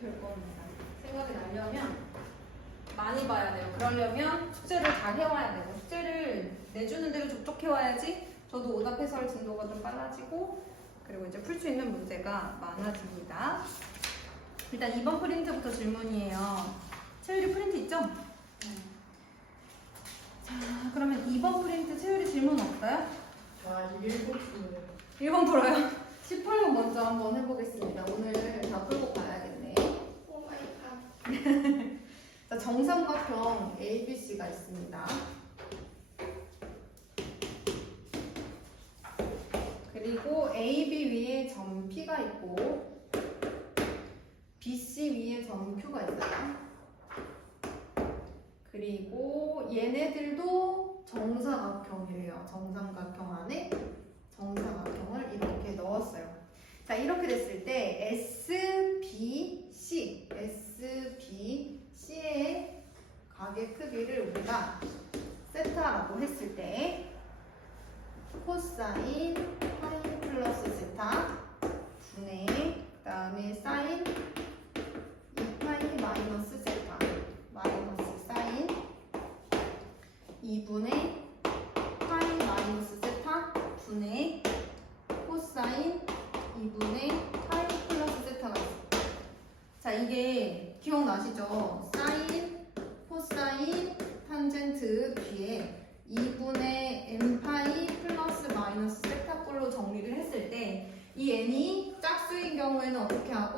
될 겁니다. 생각이 나려면 많이 봐야 돼요. 그러려면 숙제를 잘 해와야 되고 숙제를 내주는 대로 족족해와야지 저도 오답 해설 진도가 좀 빨라지고 그리고 이제 풀 수 있는 문제가 많아집니다. 일단 2번 프린트부터 질문이에요. 채율이 프린트 있죠? 자, 그러면 2번 프린트 채율이 질문 없어요? 자, 1번 질문이요. 1번 풀어요. 18번 먼저 한번 해보겠습니다. 오늘 다 풀고 가야겠네. 오 마이 갓. 자, 정삼각형 ABC가 있습니다. 그리고 AB 위에 점 P가 있고 BC 위에 점 Q가 있어요. 그리고 얘네들도 정사각형이래요. 정삼각형 안에 정사각형을 이렇게 넣었어요. 자, 이렇게 됐을 때 SBC의 각의 크기를 우리가 세타라고 했을 때 코사인 파이 플러스 세타 분의 그 다음에 사인 2파이 마이너스 세타 마이너스 사인 2분의 파이 마이너스 세타 분의 코사인 2분의 파이 플러스 세타가 있어요. 자, 이게 기억나시죠? 사인, 코사인, 탄젠트 뒤에 2분의 n파이 플러스 마이너스 세타 꼴로 정리를 했을 때 이 n이 짝수인 경우에는 어떻게 하고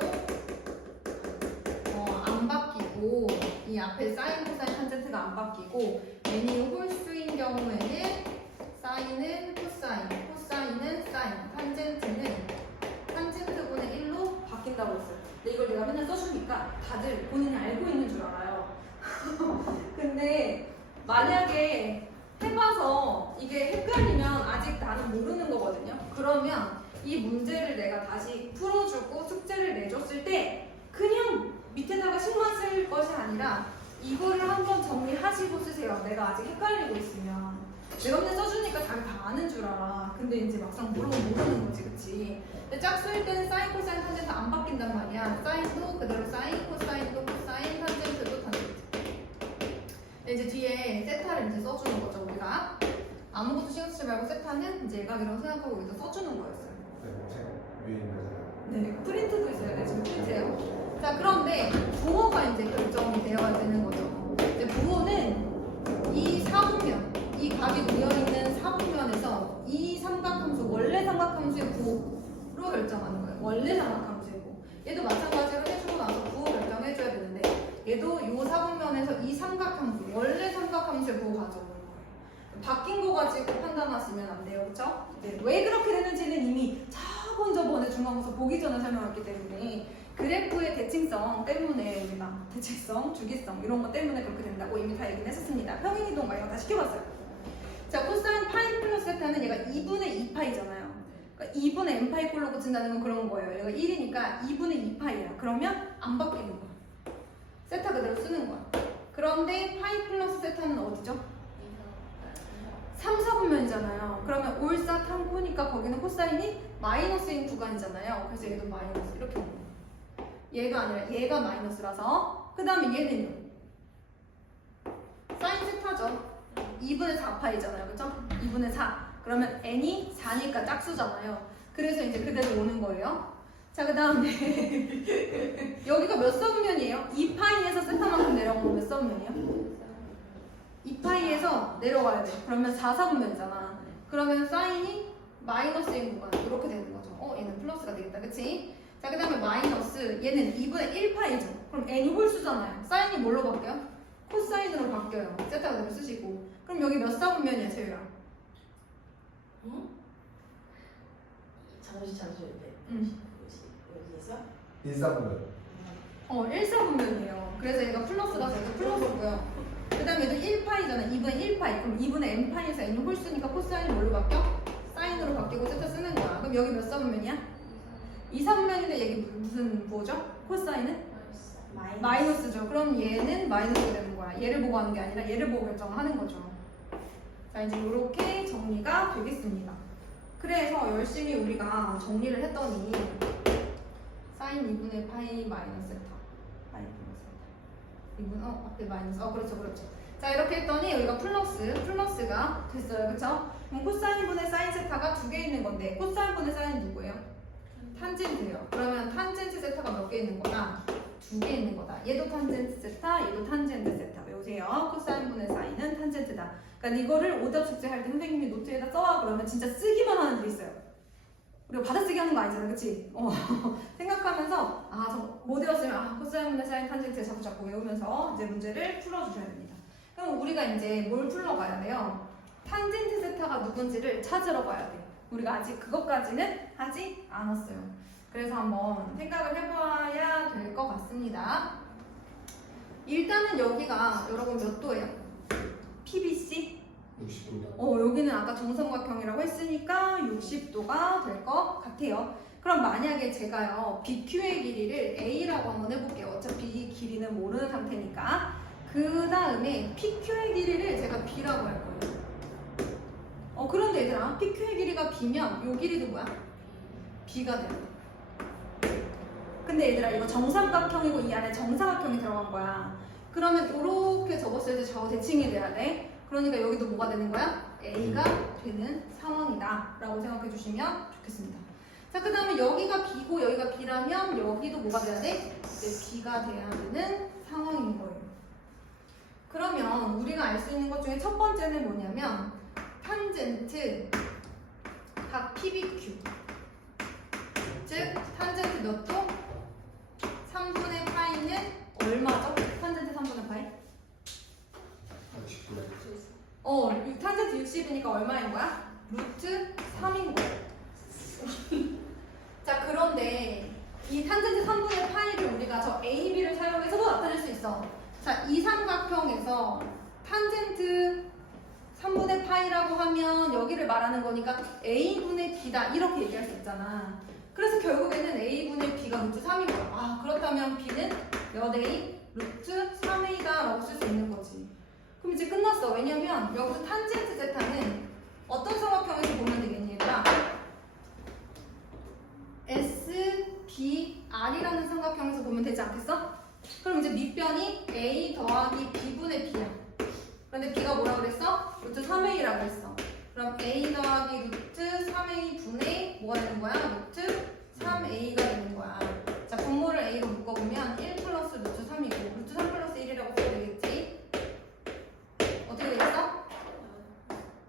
안 바뀌고 이 앞에 사인, 코사인, 탄젠트가 안 바뀌고 n이 홀수인 경우에는 사인은 코사인, 코사인은 사인, 탄젠트는 탄젠트분의 1로 바뀐다고 했어요. 근데 이걸 내가 맨날 써주니까 다들 본인이 알고 있는 줄 알아요. 근데 만약에 해봐서 이게 헷갈리면 아직 나는 모르는 거거든요. 그러면 이 문제를 내가 다시 풀어주고 숙제를 내줬을 때 그냥 밑에다가 신경 쓸 것이 아니라 이거를 한번 정리하시고 쓰세요. 내가 아직 헷갈리고 있으면. 내가 맨날 써주니까 자기 다 아는 줄 알아. 근데 이제 막상 물어보면 모르는 거지, 그치? 근데 짝수일 때는 사인, 코사인, 탄젠트 안 바뀐단 말이야. 사인도 그대로 사인, 코사인도 코사인, 탄젠트도 탄젠트. 이제 뒤에 세타를 이제 써주는 거죠, 우리가. 아무것도 신경 쓰지 말고 세타는 이제 예각이라고 생각하고 여기서 써주는 거였어요. 위에 있는 거잖아요. 네, 프린트도 있어요. 네, 지금 프린트예요. 자, 그런데 부호가 이제 결정이 되어야 되는 거죠. 이제 부호는 이 사분면, 이 각이 놓여있는 사분면에서 이 삼각함수, 원래 삼각함수의 부호로 결정하는 거예요. 원래 삼각함수의 부호. 얘도 마찬가지로 해주고 나서 부호 결정해줘야 되는데 얘도 이 사분면에서 이 삼각함수, 원래 삼각함수의 부호 가져오는 거예요. 바뀐 거 가지고 판단하시면 안 돼요. 그쵸? 네, 왜 그렇게 되는지는 이미 저번에 중간고사 보기 전에 설명했기 때문에 그래프의 대칭성 때문에 우리가 대칭성, 주기성 이런 거 때문에 그렇게 된다고 이미 다 얘기는 했었습니다. 평행이동 막 이런 거 다 시켜봤어요. 자, 코사인 파이 플러스 세타는 얘가 2분의 2파이잖아요. 그러니까 2분의 n파이 꼴로 고친다는 건 그런 거예요. 얘가 1이니까 2분의 2파이야. 그러면 안 바뀌는 거야. 세타 그대로 쓰는 거야. 그런데 파이 플러스 세타는 어디죠? 3, 4분면이잖아요. 그러면 올사탕코니까 거기는 코사인이 마이너스인 구간이잖아요. 그래서 얘도 마이너스 이렇게 되는 거예요. 얘가 아니라 얘가 마이너스라서 그 다음에 얘는요. 사인 세타죠. 2분의 4파이잖아요. 그쵸? 2분의 4. 그러면 n이 4니까 짝수잖아요. 그래서 이제 그대로 오는 거예요. 자, 그 다음에 여기가 몇 서분면이에요? 2파이에서 세타만큼 내려가면 몇 서분면이에요? 2파이에서 내려가야 돼. 그러면 4사분면이잖아. 그러면 사인이 마이너스인 구간 이렇게 되는 거죠. 얘는 플러스가 되겠다. 그치? 자, 그 다음에 마이너스 얘는 2분의 1파이죠. 그럼 n이 홀수잖아요. 사인이 뭘로 바뀌어요? 코사인으로 바뀌어요. 세타 그대로 쓰시고. 그럼 여기 몇 사분면이야, 채율아? 응? 잠시 여기에서 1사분면. 1사분면이에요. 그래서 얘가 플러스가 돼서 플러스고요. 그 다음에 얘도 1파이잖아. 2분의 1파이. 그럼 2분의 n파이에서 n이 홀수니까 코사인이 뭘로 바뀌어? 사인으로 바뀌고 세타 쓰는 거야. 그럼 여기 몇 사분면이야? 2사분면인데 얘기 무슨 부호죠? 코사인은? 마이너스죠. 그럼 얘는 마이너스가 되는 거야. 얘를 보고 하는 게 아니라 얘를 보고 결정을 하는 거죠. 자, 이제 이렇게 정리가 되겠습니다. 그래서 열심히 우리가 정리를 했더니 사인 2분의 파이 마이너스 세타 파이 플러스 2분 앞에 마이너스 그렇죠 그렇죠. 자 이렇게 했더니 여기가 플러스가 됐어요. 그쵸? 그럼 코사인분의 사인 세타가 두 개 있는 건데 코사인분의 사인 누구예요? 탄젠트예요. 그러면 탄젠트 세타가 몇 개 있는 거다? 두 개 있는 거다. 얘도 탄젠트 세타, 얘도 탄젠트 세타. 외우세요. 코사인분의 사인은 탄젠트다. 그러니까 이거를 오답 숙제 할 때 선생님이 노트에다 써와 그러면 진짜 쓰기만 하는 애들이 있어요. 우리가 받아쓰기 하는 거 아니잖아, 그치? 생각하면서 저 못 외웠으면 코사인분의 사인 탄젠트 자꾸 외우면서 이제 문제를 풀어주셔야 됩니다. 그럼 우리가 이제 뭘 풀러가야 돼요? 탄젠트 세타가 누군지를 찾으러 가야 돼요. 우리가 아직 그것까지는 하지 않았어요. 그래서 한번 생각을 해봐야 될 것 같습니다. 일단은 여기가 여러분 몇 도예요? PBC? 60도다. 여기는 아까 정삼각형이라고 했으니까 60도가 될 것 같아요. 그럼 만약에 제가요 BQ의 길이를 A라고 한번 해볼게요. 어차피 이 길이는 모르는 상태니까. 그 다음에 PQ의 길이를 제가 B라고 할 거예요. 그런데 얘들아 PQ의 길이가 B면 요 길이도 뭐야? B가 돼요. 근데 얘들아 이거 정삼각형이고 이 안에 정사각형이 들어간 거야. 그러면 이렇게 접었을 때 좌우 대칭이 돼야 돼. 그러니까 여기도 뭐가 되는 거야? A가 되는 상황이다 라고 생각해 주시면 좋겠습니다. 자, 그 다음에 여기가 B고 여기가 B라면 여기도 뭐가 돼야 돼? 이제 B가 돼야 되는 상황인 거예요. 그러면 우리가 알 수 있는 것 중에 첫 번째는 뭐냐면 탄젠트 각 PBQ 즉 탄젠트 몇 도? 3분의 파이는 얼마죠? 탄젠트 3분의 파이? 60도. 탄젠트 60이니까 얼마인 거야? 루트 3인 거야. 자, 그런데 이 탄젠트 3분의 파이를 우리가 저 A, B를 사용해서도 나타낼 수 있어. 자, 이 삼각형에서 탄젠트 3분의 파이라고 하면 여기를 말하는 거니까 A분의 B다 이렇게 얘기할 수 있잖아. 그래서 결국에는 A분의 B가 루트 3인 거야. 그렇다면 B는 몇 A? 루트 3A다 라고 쓸 수 있는 거지. 그럼 이제 끝났어. 왜냐면 여기서 탄젠트 제타는 어떤 삼각형에서 보면 되겠니 얘들아? SBR이라는 삼각형에서 보면 되지 않겠어? 그럼 이제 밑변이 A 더하기 B분의 B야. 그런데 B가 뭐라 그랬어? 루트 3A라고 했어. 그럼 A 더하기 루트 3A 분의 뭐가 되는 거야? 루트 3A가 되는 거야. 자, 분모를 A로 묶어보면 1 플러스 루트 3이고 루트 3 플러스 1이라고 써야 되겠지? 어떻게 되겠어?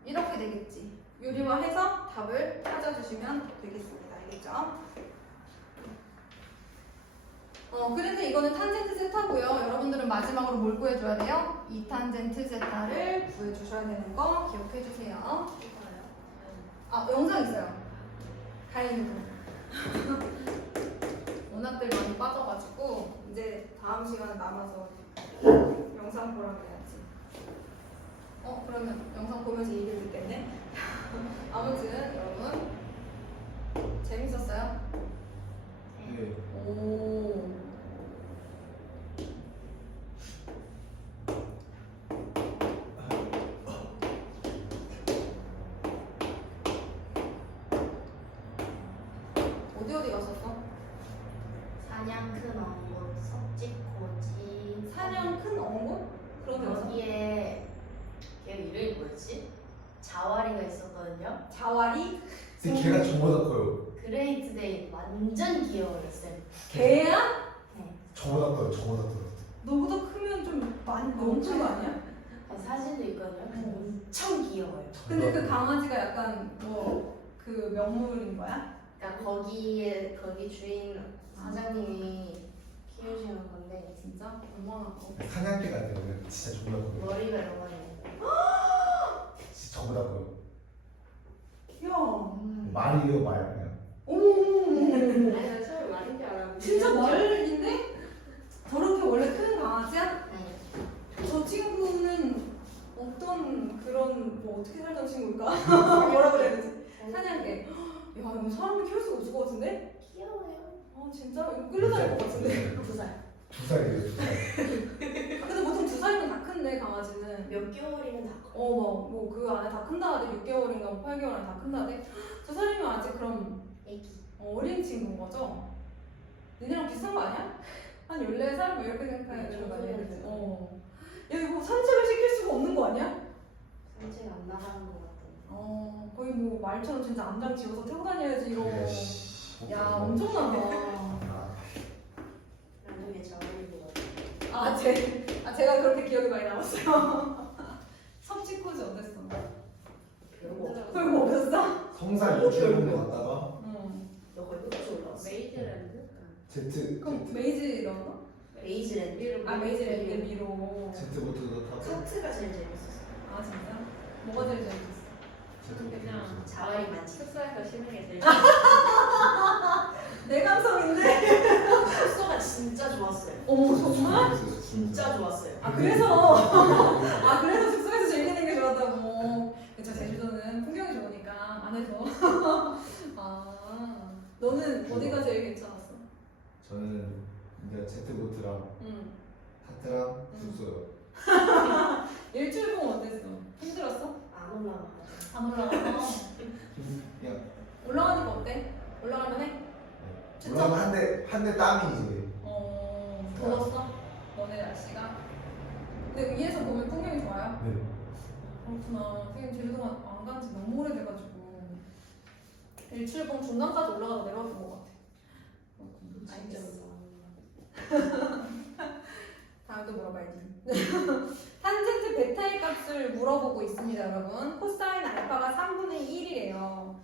이렇게 되겠지. 유리화해서 답을 찾아주시면 되겠습니다. 알겠죠? 그래서 이거는 탄젠트 세타고요. 여러분들은 마지막으로 뭘 구해줘야 돼요? 이 탄젠트 세타를 구해주셔야 되는 거 기억해주세요. 영상 있어요. 다행히도. 워낙들 많이 빠져가지고 이제 다음 시간에 남아서 영상 보라고 해야지. 그러면 영상 보면서 얘기를 듣겠네. 아무튼 여러분 재밌었어요? 네. 오. 어디 갔었어? 사냥 큰 원고 석지코지 사냥 큰 엉곳? 그런 데 갔어? 여기에 걔 이름이 뭐였지? 자와리가 있었거든요. 자와리? 근데 걔가 저보다 커요. 그레이트데이 완전 귀여워요 쌤. 개야? 네. 저보다 커요. 너보다 크면 좀 많이 너무 큰 거 아니야? 사진도 있거든요. 엄청 귀여워요. 근데 그 강아지가 약간 그 명물인 거야? 그러니까 거기 주인 사장님이 키우시는 건데 진짜? 얼마나 커? 사냥개 같아요. 진짜 저보다 커요. 머리가 이만해요. 진짜 저보다 커요. 귀여워. 말이에요, 말 그냥. 어머머머머. 아니 처음에 말인 줄 알았는데 진짜 말인데? 저렇게 원래 큰 강아지야? 네. 저 친구는 어떤 그런 어떻게 살던 친구일까? 뭐라 그래야 되지? 사냥개. 야, 이거 사람을 키울 수가 없을 것 같은데? 귀여워요. 진짜? 이거 끌려다닐 것 같은데? 2살. 2살이에요, 2살. 근데 보통 2살이면 다 큰데 강아지는. 몇 개월이면 다 커. 그 안에 다 큰다 하대. 6개월인가 8개월 안에 다 큰다 하대. 2살이면 아직 그럼 애기. 어린 친구인 거죠? 니네랑 비슷한 거 아니야? 한 14살 뭐 이렇게 생각해야 되는 거 아니야? 네, 야 이거 산책을 시킬 수가 없는 거 아니야? 산책 안 나가는 것 같아. 거의 뭐 말처럼 진짜 암장 지어서 태고 다녀야지 이거. 야 어. 엄청나다. 나중에 자원이 것 같아. 제가 그렇게 기억이 많이 남았어요. 섭취코즈 어땠어? 별거 없어. 별거 없었어? 성산 유치원에 갔다가 응. 너 거의 끝까지 올라왔어. 메이드랜드? 그럼 메이즈 이런 거? 메이즈랜드. 메이즈랜드 미로. 제트보트도 타고 카트가 제일 재밌었어. 아 진짜? 뭐가 제일 재밌었어? 제트보트 그냥 자원이 많지. 숙소에서 쉬는 게 제일 내 감성인데? 숙소가 진짜 좋았어요. 어머 정말? 진짜 좋았어요. 그래서 숙소에서 즐기는 게 좋았다고. 그쵸 제주도는 풍경이 좋으니까 안에서. 너는 어디가 제일 괜찮았어? 저는 이제 제트보트랑 응. 하트랑 숙소요. 일출봉 어땠어? 힘들었어? 안 올라가. 안 올라가. 그냥 올라가니까 어때? 올라가면 해? 물론 한대 땀이 이제 더웠어? 너네 날씨가? 근데 위에서 보면 풍경이 좋아요? 네. 그렇구나. 선생님 제주도 안 간 지 너무 오래돼가지고 일출봉 중간까지 올라가다 내려왔던 것 같아. 그렇구나. 진짜 알겠어. 올라가. 다음 또 물어봐야지. 탄젠트 베타의 값을 물어보고 있습니다, 여러분. 코사인 알파가 3분의 1이래요.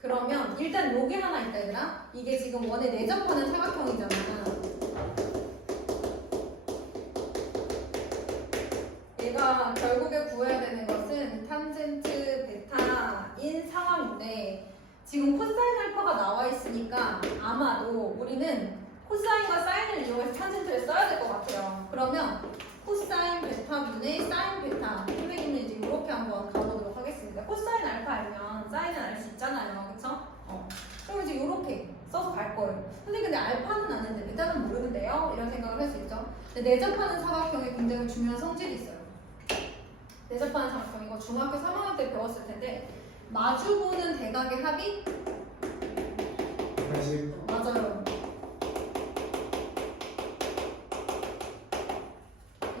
그러면 일단 요게 하나 있다, 얘들아. 이게 지금 원에 내접하는 사각형이잖아. 얘가 결국에 구해야 되는 것은 탄젠트 베타인 상황인데 지금 코사인 알파가 나와 있으니까 아마도 우리는 코사인과 사인을 이용해서 탄젠트를 써야 될 것 같아요. 그러면 코사인 베타분의 사인 베타. 선생님은 이제 이렇게 한번 가보도록 하겠습니다. 코사인 알파 알면 사인은 알 수 있잖아요. 그쵸? 그럼 이제 이렇게 써서 갈 거예요. 근데 알파는 아는데 베타는 모르는데요? 이런 생각을 할 수 있죠. 근데 내접하는 사각형에 굉장히 중요한 성질이 있어요. 내접하는 사각형 이거 중학교 3학년 때 배웠을 텐데 마주보는 대각의 합이 80 맞아요.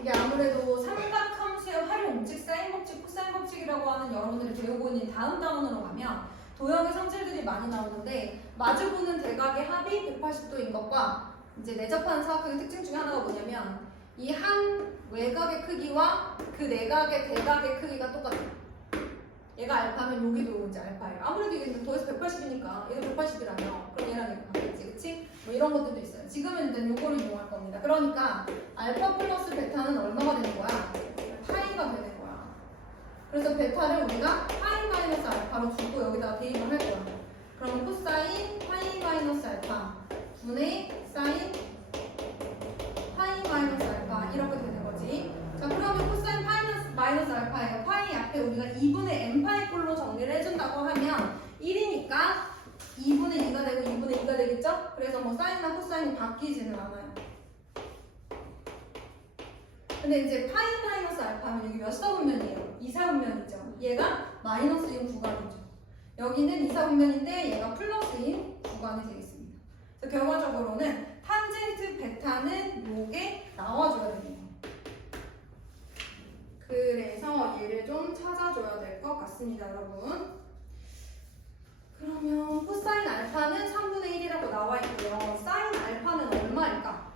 이게 아무래도 삼각함수의 활용, 즉 사인 법칙, 코사인 법칙이라고 하는 여러분들이 배우고 있는 다음 단원으로 가면 도형의 성질들이 많이 나오는데 마주보는 대각의 합이 180도인 것과 이제 내접하는 사각형의 특징 중에 하나가 뭐냐면 이 한 외곽의 크기와 그 내각의 대각의 크기가 똑같아요. 얘가 알파면 여기도 이제 알파예요. 아무래도 이게 더해서 180이니까 얘도 180이라며 그럼 얘랑 얘가 같겠지, 그치? 뭐 이런 것들도 있어요. 지금은 일단 요거를 이용할 겁니다. 그러니까 알파 플러스 베타는 얼마가 되는 거야? 파이가 되는 거야. 그래서 베타를 우리가 파이 마이너스 알파로 주고 여기다가 대입을 할 거야. 그럼 코사인 파이 마이너스 알파 분의 사인 파이 마이너스 알파 이렇게 되는 거지. 자 그러면 코사인 마이너스 알파예요. 파이 앞에 우리가 2분의 n파이 꼴로 정리를 해준다고 하면 1이니까 2분의 2가 되고 2분의 2가 되겠죠? 그래서 뭐 사인이나 코사인이 바뀌지는 않아요. 근데 이제 파이 마이너스 알파면 여기 몇 사분면이에요? 2사분면이죠. 얘가 마이너스인 구간이죠. 여기는 2사분면인데 얘가 플러스인 구간이 되겠습니다. 그래서 결과적으로는 탄젠트 베타는 요게 나와줘야 됩니다. 그래서 얘를 좀 찾아줘야 될 것 같습니다, 여러분. 그러면 코사인 알파는 3분의 1이라고 나와 있고요. 사인 알파는 얼마일까?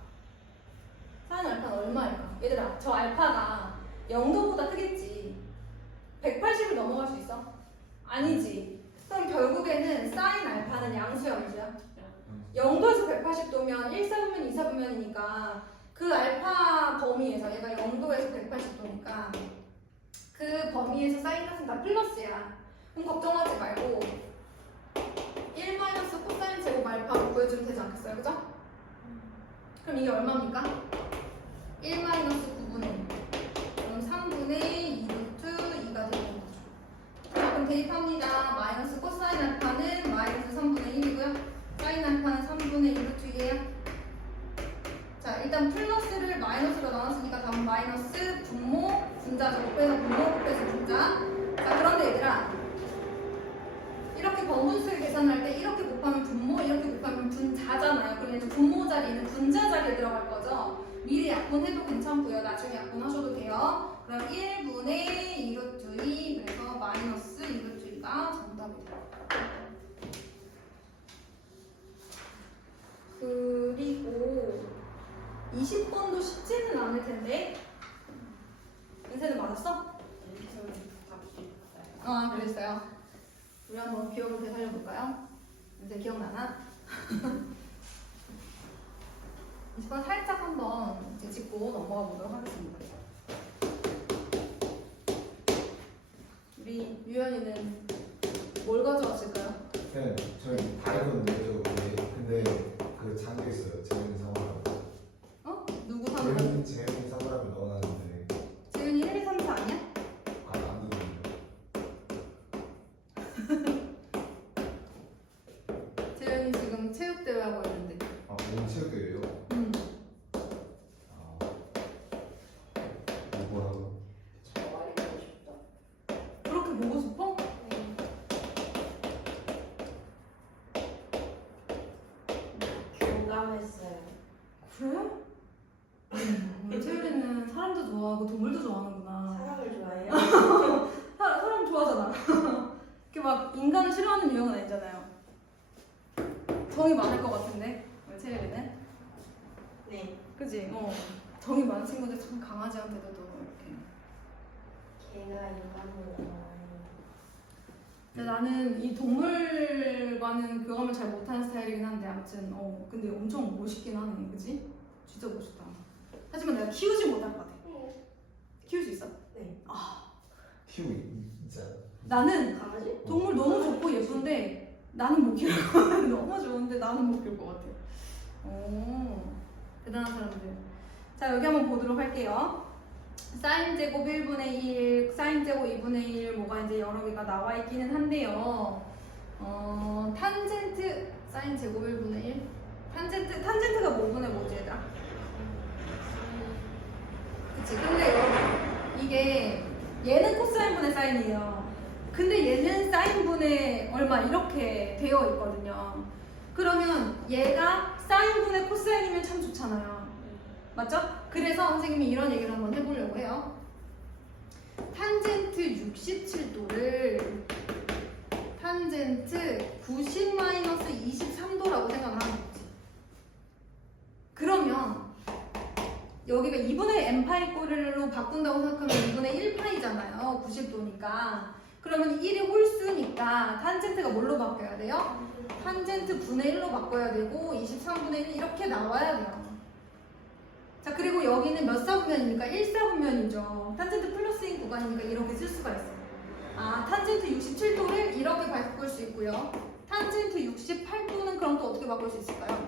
사인 알파는 얼마일까? 얘들아, 저 알파가 0도보다 크겠지. 180을 넘어갈 수 있어? 아니지. 그럼 결국에는 사인 알파는 양수야, 양수야? 0도에서 180도면 1사분면, 2사분면이니까 그 알파 범위에서 얘가 0도에서 180도니까 그 범위에서 사인 값은 다 플러스야. 그럼 걱정하지 말고 1 마이너스 코사인 제곱 알파로 구해주면 되지 않겠어요? 그죠? 그럼 이게 얼마입니까? 1 마이너스 9분의 1. 그럼 3분의 2 루트 2가 되는 거죠. 자, 그럼 대입합니다. 마이너스 코사인 알파는 마이너스 3분의 1이고요. 사인 알파는 3분의 2 루트 2예요. 자, 일단 플러스를 마이너스로 나눴으니까 다음 마이너스 분모 분자죠. 곱해서 분모 곱해서 분자. 자, 그런데 얘들아 이렇게 번분수를 계산할 때 이렇게 곱해 곱하면 분모, 이렇게 곱하면 분자잖아요. 그러면 이제 분모 자리는 분자 자리에 들어갈 거죠. 미리 약분해도 괜찮고요. 나중에 약분하셔도 돼요. 그럼 1분의 2루트 2, 그래서 마이너스 2루트 2가 정답이에요. 그리고 20번도 쉽지는 않을 텐데. 은세는 맞았어? 아, 그랬어요. 우리 한번 기억을 되살려볼까요? 이제 기억나나? 20번 살짝 한번 이제 짚고 넘어가 보도록 하겠습니다. 우리 유연이는 뭘 가져왔을까요? 네, 저희 다이건데요. 근데 그 잠겨 있어요. 재현이 사과라고. 어? 누구 사는? 재현이 사과라고 넣어놨는데 재윤이 1, 2, 3, 4 아니야? 안 들어오네요. 재윤이 지금 체육대회 하고 있는데. 아, 오늘 체육대회예요? 아, 뭐라고? 그렇게 보고 싶어? 공감했어요. 그래? 채율이는 사람도 좋아하고 동물도 좋아하는구나. 사람을 좋아해요? 사람 좋아하잖아. 이렇게 막 인간을 싫어하는 유형은 아니잖아요. 정이 많을 것 같은데 우리 채율이는? 네. 그지? 정이 많은 친구들 참 강아지한테도 이렇게. 걔가 인간을 좋아해요. 근데 나는 이 동물과는 교감을 잘 못하는 스타일이긴 한데 아무튼 근데 엄청 멋있긴 하네, 그지? 진짜 멋있다. 하지만 내가 키우지 못할 것 같아. 키울 수 있어? 네. 키우기 진짜. 나는 강아지? 동물 너무 좋고 예쁜데 나는 못 키울 것 같아. 너무 좋은데 나는 못 키울 것 같아. 대단한 사람들. 자, 여기 한번 보도록 할게요. 사인 제곱 1분의 1, 사인 제곱 2분의 1 뭐가 이제 여러 개가 나와 있기는 한데요. 탄젠트 사인 제곱 1분의 1 탄젠트가 뭐분의 뭐지 얘들아? 그치. 근데 여러분 이게 얘는 코사인분의 사인이에요. 근데 얘는 사인분의 얼마 이렇게 되어 있거든요. 그러면 얘가 사인분의 코사인이면 참 좋잖아요. 맞죠? 그래서 선생님이 이런 얘기를 한번 해보려고 해요. 탄젠트 67도를 탄젠트 90-23도라고 생각을 하는 거지. 그러면 여기가 2분의 n파이 꼴로 바꾼다고 생각하면 2분의 1파이잖아요. 90도니까. 그러면 1이 홀수니까 탄젠트가 뭘로 바뀌어야 돼요? 탄젠트 분의 1로 바꿔야 되고 23분의 1 이렇게 나와야 돼요. 자, 그리고 여기는 몇 사분면입니까? 1사분면이죠. 탄젠트 플러스인 구간이니까 이렇게 쓸 수가 있어요. 탄젠트 67도를 이렇게 바꿀 수 있고요. 탄젠트 68도는 그럼 또 어떻게 바꿀 수 있을까요?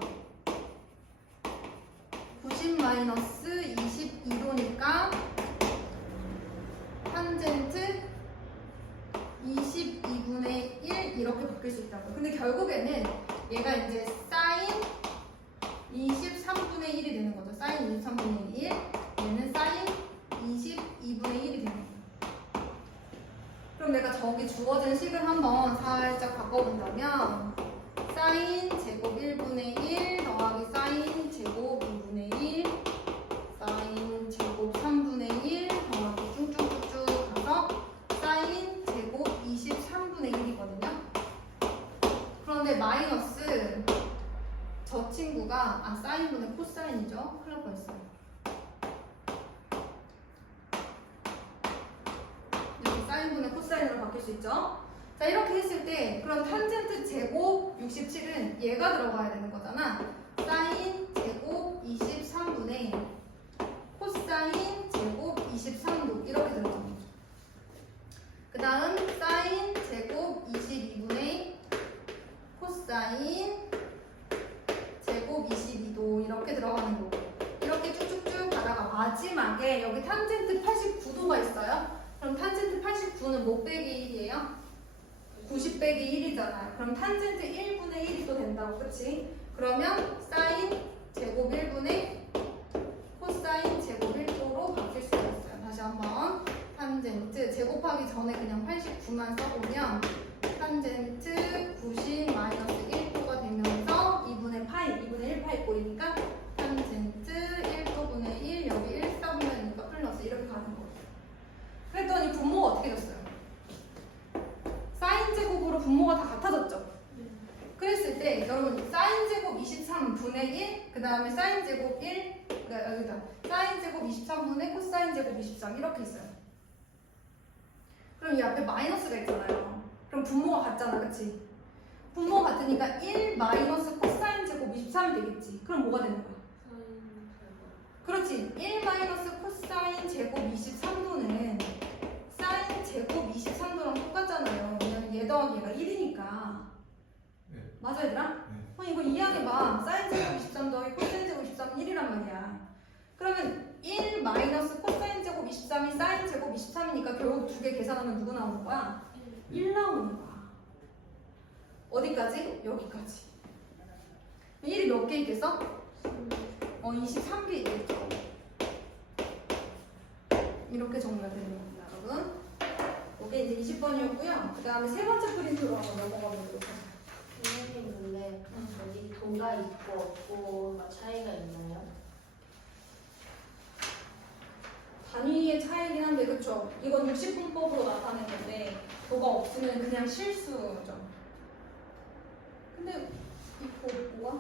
90-22도니까 탄젠트 22분의 1 이렇게 바뀔 수 있다고요. 근데 결국에는 얘가 이제 사인 23분의 1이 되는 거죠. 사인 23분의 1, 얘는 사인 22분의 1이 되는 거예요. 그럼 내가 저기 주어진 식을 한번 살짝 바꿔본다면 사인 제곱 1분의 1 더하기 사인 제곱 2분의 1 사인 제곱 3분의 1 더하기 쭉쭉쭉쭉 가서 사인 제곱 23분의 1이거든요. 그런데 마이너스 저 친구가 사인분의 코사인이죠. 큰일 날 뻔했어요. 이렇게 사인분의 코사인으로 바뀔 수 있죠. 자, 이렇게 했을 때 그럼 탄젠트 제곱 67은 얘가 들어가야 되는 거잖아. 사인 제곱 23분의 코사인 제곱 23도 이렇게 들어가는 거죠. 그 다음 사인 제곱 22분의 코사인 제곱 22도 이렇게 들어가는 거고, 이렇게 쭉쭉쭉 가다가 마지막에 여기 탄젠트 89도가 있어요. 그럼 탄젠트 89는 뭐 빼기 1이에요? 90 빼기 1이잖아요. 그럼 탄젠트 1분의 1이 또 된다고, 그치? 그러면 사인 제곱 1분의 코사인 제곱 1도로 바뀔 수가 있어요. 다시 한번 탄젠트 제곱하기 전에 그냥 89만 써보면 탄젠트 90-1도가 1, 그 다음에 사인 제곱 1, 여기다 사인 제곱 23분의 코사인 제곱 23 이렇게 있어요. 그럼 이 앞에 마이너스가 있잖아요. 그럼 분모가 같잖아, 그치? 분모가 같으니까 1 마이너스 코사인 제곱 23이 되겠지. 그럼 뭐가 되는 거야? 그렇지. 1 마이너스 코사인 제곱 23도는 사인 제곱 23도랑 똑같잖아요. 왜냐면 얘 더하기 얘가 1이니까. 네. 맞아, 얘들아? 네. 이거 이해해봐. 사인 제곱 23 더하기 코사인 제곱 23은 1이란 말이야. 그러면 1 마이너스 코사인 제곱 23이 사인 제곱 23이니까 결국 두 개 계산하면 누구 나오는 거야? 1 나오는 거야. 어디까지? 여기까지. 1이 몇 개 있겠어? 23개 있겠죠. 이렇게 정리가 되는 겁니다, 여러분. 이게 이제 20번이었고요. 그 다음에 세 번째 프린트로 한번 넘어가 보도록 할게요. 선생님 근데 여기 도가 있고 없고가 차이가 있나요? 단위의 차이긴 한데, 그쵸? 이건 60분법으로 나타낸 건데, 도가 없으면 그냥 실수죠. 근데 이 도가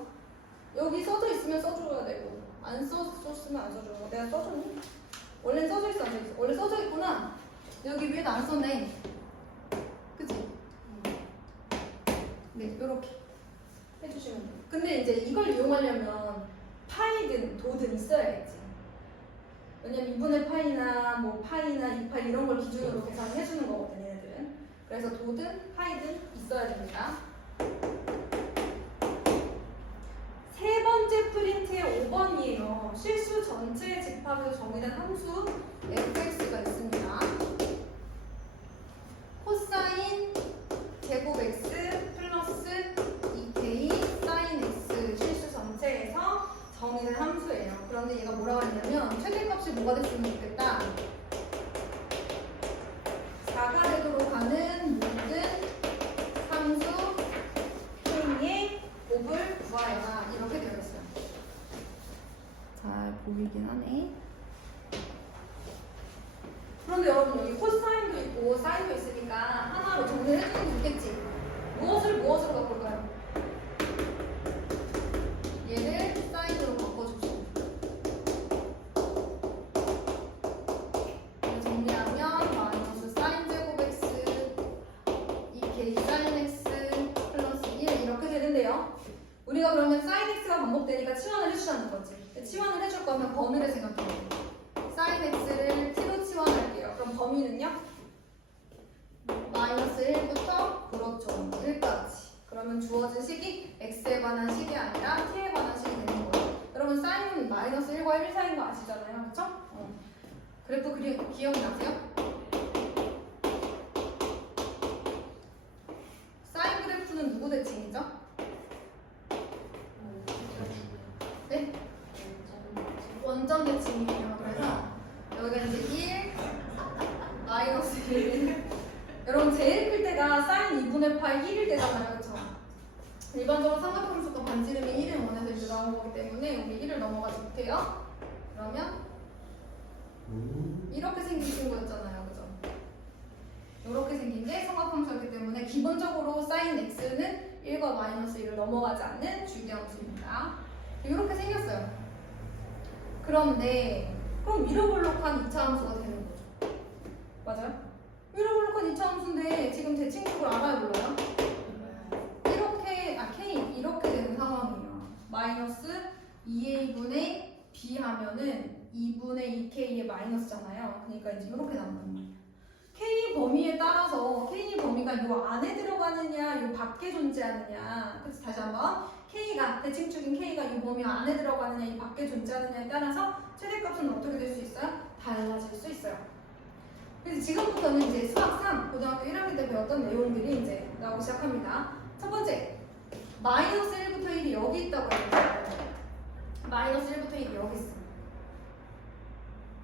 여기 써져 있으면 써줘야 되고, 안 써줬으면 안 써줘. 내가 써줬니? 원래 써져 있어, 안 써져 있어? 원래 써져 있구나. 여기 위에도 안 썼네. 그치? 네, 요렇게 해주시면 돼요. 근데 이제 이걸 이용하려면 파이든 도든 있어야겠지. 왜냐면 2분의 파이나 뭐 파이나 2파이 이런 걸 기준으로 계산을 해주는 거거든, 얘네들은. 그래서 도든 파이든 있어야 됩니다. 세 번째 프린트의 5번이에요. 실수 전체 집합으로 정의된 함수 fx가 있습니다. 코사인 제곱 x 플러스 2k 사인 x 실수 전체에서 정의된 함수예요. 그런데 얘가 뭐라고 했냐면 최대값이 뭐가 됐으면 좋겠다. 4가 되도록 하는 모든 함수 k의 곱을 구하여라. 이렇게 되어 있어요. 잘 보이긴 하네. 그런데 여러분 여기 코사인도 있고 사인도 있으니까 하나로 정리를 해주면 좋겠지. 무엇으로 바꿀까요? 얘를 사인으로 바꿔주고 정리하면 마이너스 사인 제곱 x 2k 사인 x 플러스 1 이렇게 되는데요. 우리가 그러면 사인 x가 반복되니까 치환을 해주자는 거지. 치환을 해줄 거면 범위를 생각해요. 사인 x를 t로 치환할게요. 그럼 범위는요? 마이너스 1부터 그렇죠 1까지. 그러면 주어진 식이 x에 관한 식이 아니라 t에 관한 식이 되는 거예요. 여러분 사인은 마이너스 1과 1 사이인 거 아시잖아요, 그렇죠? 그래프 기억나세요? 사인 그래프는 누구 대칭이죠? 네? 원점 대칭이에요. 그래서 여기가 이제 1, 마이너스 1. 여러분 제일 클 때가 사인 2분의 파이 1일 때잖아요, 그렇죠? 일반적으로 삼각함수가 반지름이 1을 원해서 이제 나온 거기 때문에 우리 1을 넘어가지 못해요. 그러면 이렇게 생긴 친구였잖아요, 그죠? 이렇게 생긴 게 삼각함수였기 때문에 기본적으로 사인 x는 1과 마이너스 1을 넘어가지 않는 줄기함수입니다. 이렇게 생겼어요. 그런데 그럼 미러블록한 2차 함수가 되는 거죠. 맞아요? 미러블록한 2차 함수인데 지금 대칭식을 알아요, 몰라요? k 이렇게 되는 상황이에요. 마이너스 2a분의 b 하면은 2분의 2k의 마이너스잖아요. 그러니까 이제 이렇게 나온단 말이에요. k 범위에 따라서 k 범위가 요 안에 들어가느냐, 요 밖에 존재하느냐. 그래서 다시 한번 k가 대칭축인 k가 이 범위 안에 들어가느냐, 이 밖에 존재하느냐에 따라서 최대값은 어떻게 될 수 있어요? 달라질 수 있어요. 그래서 지금부터는 이제 수학상 고등학교 1학년 때 배웠던 내용들이 이제 나오기 시작합니다. 첫 번째, 마이너스 1부터 1이 여기 있다고 했어요. 마이너스 1부터 1이 여기 있어.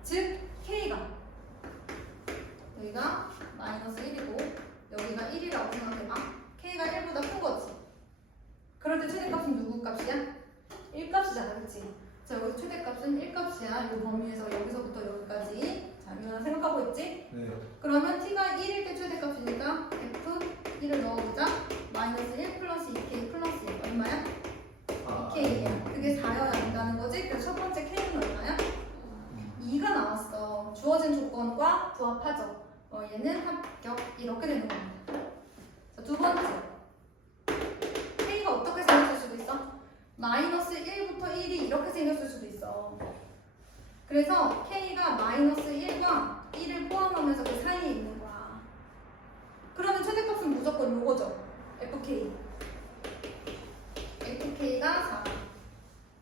즉 k가 여기가 마이너스 1이고 여기가 1이라고 생각해봐. k가 1보다 큰 거지. 그럴 때 최대값은 누구 값이야? 1값이잖아, 그치? 자, 여기서 최대값은 1값이야. 이 범위에서 여기서부터 여기까지. 자, 이거 생각하고 있지? 네. 그러면 t가 1일 때 최대값이니까 f 1을 넣어보자. 마이너스 1 플러스 2k 플러스 1 얼마야? 2K야. 그게 4여야 된다는 거지? 그래서 첫 번째 K는 얼마야? 2가 나왔어. 주어진 조건과 부합하죠. 얘는 합격. 이렇게 되는 겁니다. 자, 두 번째. K가 어떻게 생겼을 수도 있어? 마이너스 1부터 1이 이렇게 생겼을 수도 있어. 그래서 K가 마이너스 1과 1을 포함하면서 그 사이에 있는 거야. 그러면 최대값은 무조건 요거죠. FK. FK가 4.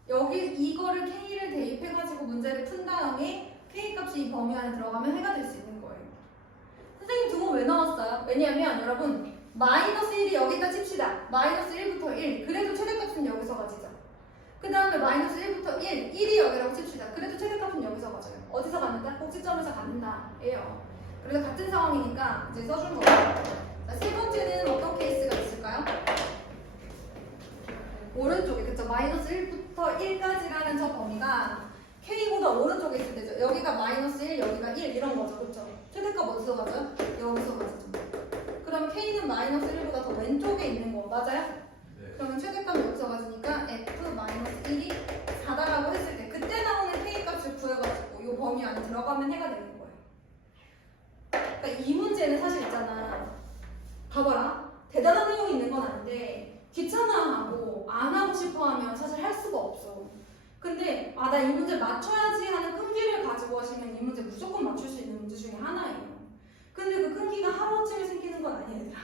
여기 이거를 K를 대입해가지고 문제를 푼 다음에 K값이 이 범위 안에 들어가면 해가 될 수 있는 거예요. 선생님 두모 왜 나왔어요? 왜냐하면 여러분 마이너스 1이 여기다 칩시다. 마이너스 1부터 1. 그래도 최대값은 여기서 가지죠. 그 다음에 마이너스 1부터 1. 1이 여기라고 칩시다. 그래도 최대값은 여기서 가져요. 어디서 갖는다? 꼭지점에서 갖는다. 예요. 그래서 같은 상황이니까 이제 써준 거예요. 자, 세 번째는 어떤 케이스가 있을까요? 오른쪽에 그쵸? 마이너스 1부터 1까지라는 저 범위가 K보다 오른쪽에 있을 때죠. 여기가 마이너스 1, 여기가 1 이런 거죠. 그쵸? 최대값 어디서 가져요? 여기서 가지죠. 그럼 K는 마이너스 1보다 더 왼쪽에 있는 거 맞아요? 네. 그러면 최대값 여기서 가지니까 F 마이너스 1이 4다라고 했을 때 그때 나오는 K 값을 구해가지고 이 범위 안에 들어가면 해가 되는 거예요. 그러니까 이 문제는 사실 있잖아. 봐봐라. 대단한 내용이 있는 건 아닌데 귀찮아하고 안 하고 싶어하면 사실 할 수가 없어. 근데 나 이 문제 맞춰야지 하는 끈기를 가지고 하시면 이 문제 무조건 맞출 수 있는 문제 중에 하나예요. 근데 그 끈기가 하루아침에 생기는 건 아니야 얘들아.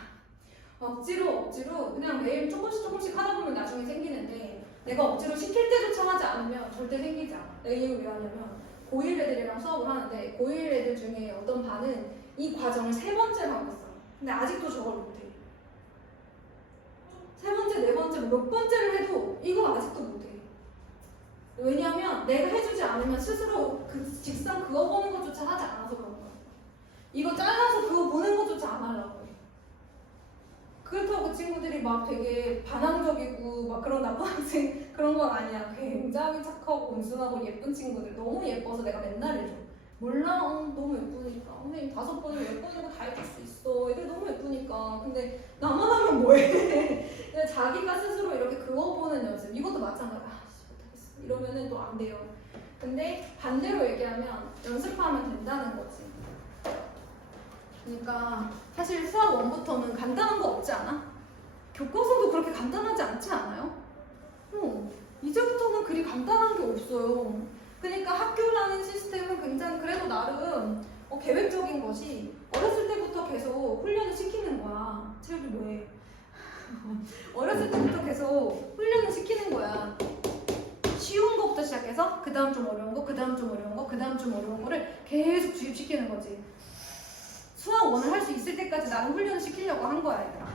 억지로 그냥 매일 조금씩 하다 보면 나중에 생기는데 내가 억지로 시킬 때조차 하지 않으면 절대 생기지 않아. 내가 이유가 왜 하냐면 고1 애들이랑 수업을 하는데 고1 애들 중에 어떤 반은 이 과정을 세 번째로 하고 있어. 근데 아직도 저걸 못해. 세 번째, 네 번째, 몇 번째를 해도 이거 아직도 못해. 왜냐면 내가 해주지 않으면 스스로 그 직선 그어보는 것조차 하지 않아서 그런 거야. 이거 잘라서 그거 보는 것조차 안 하려고 해. 그렇다고 그 친구들이 막 되게 반항적이고 막 그런 나쁜 학생 그런 건 아니야. 굉장히 착하고 온순하고 예쁜 친구들. 너무 예뻐서 내가 맨날 해줘. 몰라? 너무 예쁘니까. 선생님 5번이면 예쁘니까 다 해줄 수 있어. 애들 너무 예쁘니까. 근데 나만 하면 뭐해? 그냥 자기가 스스로 이렇게 그어보는 연습. 이것도 마찬가지야. 못하겠어. 이러면은 또 안 돼요. 근데 반대로 얘기하면 연습하면 된다는 거지. 그러니까 사실 수학 1부터는 간단한 거 없지 않아? 교과서도 그렇게 간단하지 않지 않아요? 이제부터는 그리 간단한 게 없어요. 그러니까 학교라는 시스템은 굉장히 그래도 나름 계획적인 것이 어렸을 때부터 계속 훈련을 시키는 거야. 체육이 뭐해? 어렸을 때부터 계속 훈련을 시키는 거야. 쉬운 거부터 시작해서 그 다음 좀 어려운 거, 그 다음 좀 어려운 거, 그 다음 좀 어려운 거를 계속 주입시키는 거지. 수학 1을 할 수 있을 때까지 나는 훈련을 시키려고 한 거야, 얘들아.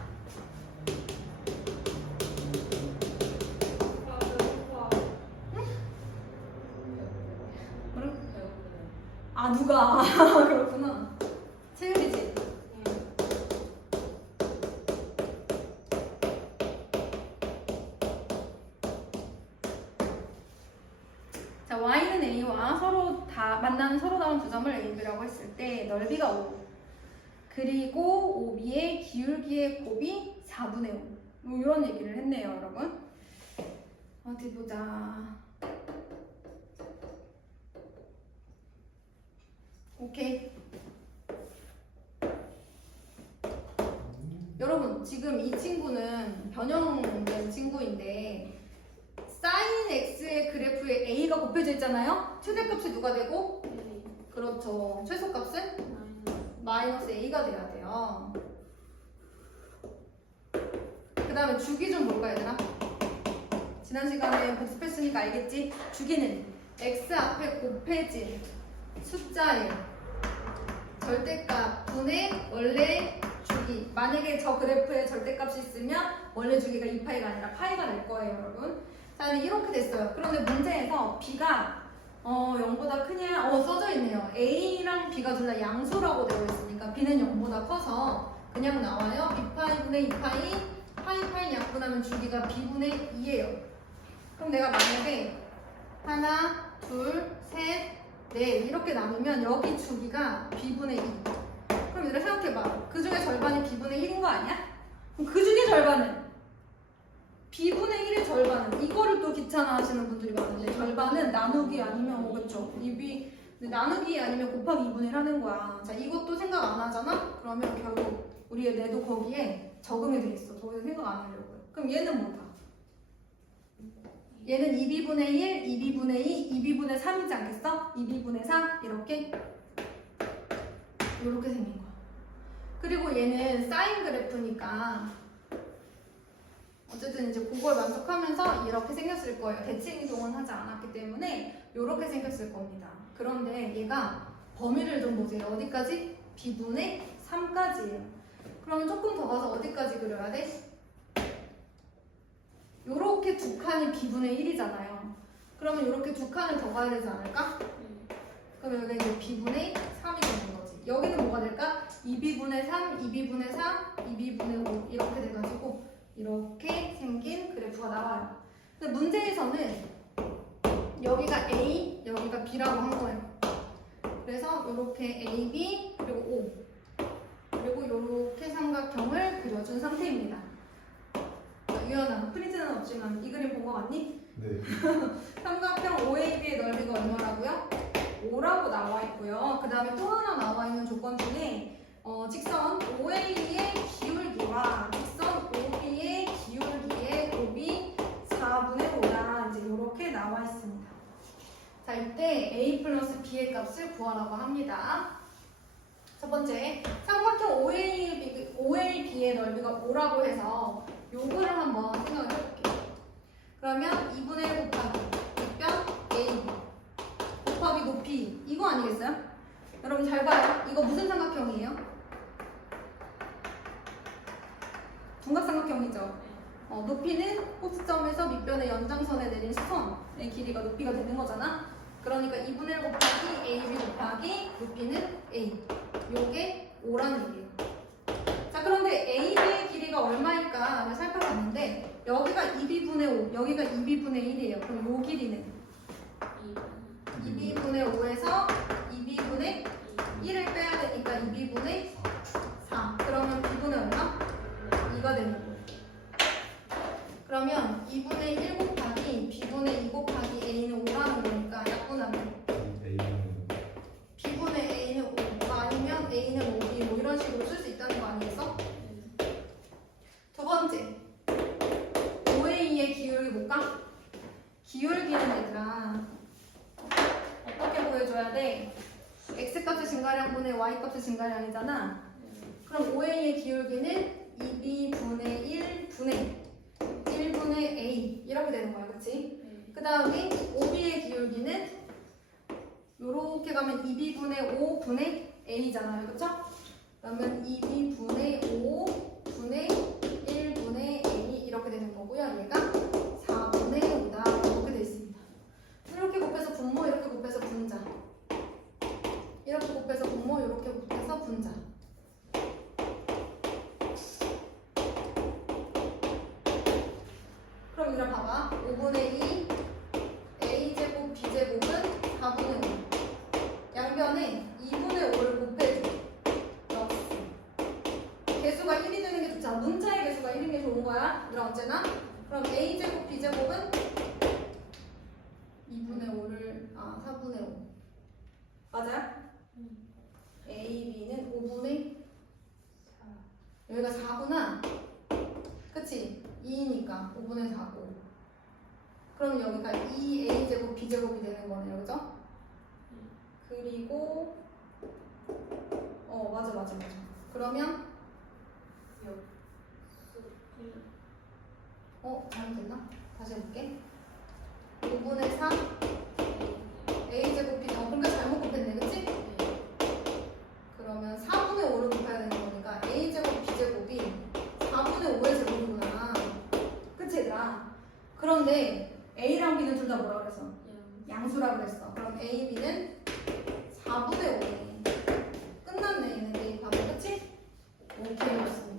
응? 그래? 아, 누가? 그렇구나. 채율이지? 자, y는 a와 서로 다 만나는 서로 다른 두 점을 a, b라고 했을 때 넓이가 5. 그리고 OB의 기울기의 곱이 4분의 5. 뭐 이런 얘기를 했네요, 여러분. 어디 보자. 오케이. 여러분, 지금 이 친구는 변형된 친구인데 sin x의 그래프에 a가 곱해져 있잖아요. 최대값이 누가 되고? 그렇죠. 최소값은? 마이너스 a가 돼야 돼요. 그 다음에 주기 좀 볼까 얘들아? 지난 시간에 복습했으니까 알겠지? 주기는 x 앞에 곱해진 숫자의 절대값 분의 원래 주기. 만약에 저 그래프에 절대값이 있으면 원래 주기가 2파이가 아니라 파이가 될 거예요, 여러분. 자, 이렇게 됐어요. 그런데 문제에서 b가 0보다 크냐? 써져 있네요. a랑 b가 둘 다 양수라고 되어 있으니까 b는 0보다 커서 그냥 나와요. 2파이분의 2파이, 파이 약분하면 주기가 b분의 2예요. 그럼 내가 만약에 하나, 둘, 셋, 넷 이렇게 나누면 여기 주기가 b분의 2. 그럼 얘들아 생각해봐. 그 중에 절반이 b분의 1인 거 아니야? 그럼 그 중에 절반은 b분의 1의 절반은 이거를 또 귀찮아 하시는 분들이 많은데 절반은 나누기 아니면 오겠죠. 나누기 아니면 곱하기 2분의 1 하는 거야. 자, 이것도 생각 안 하잖아? 그러면 결국 우리의 뇌도 거기에 적응이 돼 있어. 더 이상 생각 안 하려고요. 그럼 얘는 뭐다? 얘는 2b분의 1, 2b분의 2, 2b분의 3이지 않겠어? 2b분의 3 이렇게 생긴 거야. 그리고 얘는 사인 그래프니까 어쨌든 이제 그걸 만족하면서 이렇게 생겼을 거예요. 대칭 이동은 하지 않았기 때문에 이렇게 생겼을 겁니다. 그런데 얘가 범위를 좀 보세요. 어디까지? b분의 3까지예요. 그러면 조금 더 가서 어디까지 그려야 돼? 요렇게 두 칸이 b분의 1이잖아요. 그러면 이렇게 두 칸을 더 가야 되지 않을까? 그럼 여기 이제 b분의 3이 되는 거지. 여기는 뭐가 될까? 2b분의 3, 2b분의 3, 2b분의 5 이렇게 돼가지고 이렇게 생긴 그래프가 나와요. 근데 문제에서는 여기가 A, 여기가 B라고 한 거예요. 그래서 이렇게 AB 그리고 O 그리고 이렇게 삼각형을 그려준 상태입니다. 유연아, 프린트는 없지만 이 그림 본 거 같니? 네. 삼각형 OAB의 넓이가 얼마라고요? 5라고 나와 있고요. 그 다음에 또 하나 나와 있는 조건 중에 직선 OA의 기울기와 직선 OB의 기울기의 곱이 4분의 5다. 이제 이렇게 나와 있습니다. 자, 이때 A 플러스 B의 값을 구하라고 합니다. 첫 번째, 삼각형 OAB의 넓이가 5라고 해서 요거를 한번 생각을 해볼게요. 그러면 2분의 1 곱하기 밑변 A 곱하기 높이 이거 아니겠어요? 여러분 잘 봐요. 이거 무슨 삼각형이에요? 둔각삼각형이죠. 높이는 꼭지점에서 밑변의 연장선에 내린 수선의 길이가 높이가 되는 거잖아. 그러니까 2분의 1 곱하기 AB 곱하기 높이는 A. 요게 5라는 얘기예요. 자, 그런데 AB의 길이가 얼마일까 살펴봤는데 여기가 2b분의 5, 여기가 2b분의 1이에요. 그럼 요 길이는 2b분의 5에서 2b분의 1을 빼야 되니까 2b분의 4. 그러면 b분의 얼마? 2가 되는 거예요. 그러면 2분의 1 곱하기 b분의 2 곱하기 a는 5라는 거니까 약분하면 b분의 a는 5 아니면 a는 5b 뭐 이런 식으로 쓸 수 있다는 거 아니겠어? 두 번째, OA의 기울기 볼까? 기울기는 얘들아 어떻게 보여줘야 돼? x값의 증가량분의 y값의 증가량이잖아. 그럼 OA의 기울기는 2b분의 1분의 a 이렇게 되는 거야, 그치? 그 다음에 OB의 기울기는 요렇게 가면 2b분의 5분의 a잖아요, 그쵸? 그러면 2b분의 5분의 1분의 a 이렇게 되는 거고요. 얘가 4분의 5다 이렇게 되어 있습니다. 이렇게 곱해서 분모, 이렇게 곱해서 분자. 이렇게 곱해서 분모, 이렇게 곱해서 분자. 그럼 이걸 봐봐. 5분의 2 a제곱 b제곱은 4분의 5. 양변에 2분의 5를 곱해줘. 개수가 1이 되는 게 좋잖아. 문자의 개수가 1인 게 좋은 거야. 이런 언제나. 그럼 a제곱 b제곱은 2분의 5를 4분의 5 맞아요? a, b는 5분의 4. 여기가 4구나. 그치? 2니까 5분의 4고. 그럼 여기가 2a제곱 b제곱이 되는 거네요. 그죠? 그리고 맞아. 그러면 잘못됐나? 다시 해볼게. 5분의 3 a제곱 b 그러니까 잘못 곱했네. 그치? 그러면 4분의 5를 곱해야 되는 거니까 a제곱 b제곱이 4분의 5의 제곱이구나. 그치 얘들아? 그런데 a랑 b는 둘 다 뭐라 그랬어? 양수라 그랬어. 그럼 a, b는 4분의 5네. 끝났네. 얘는 대입하고. 그치? 오케이.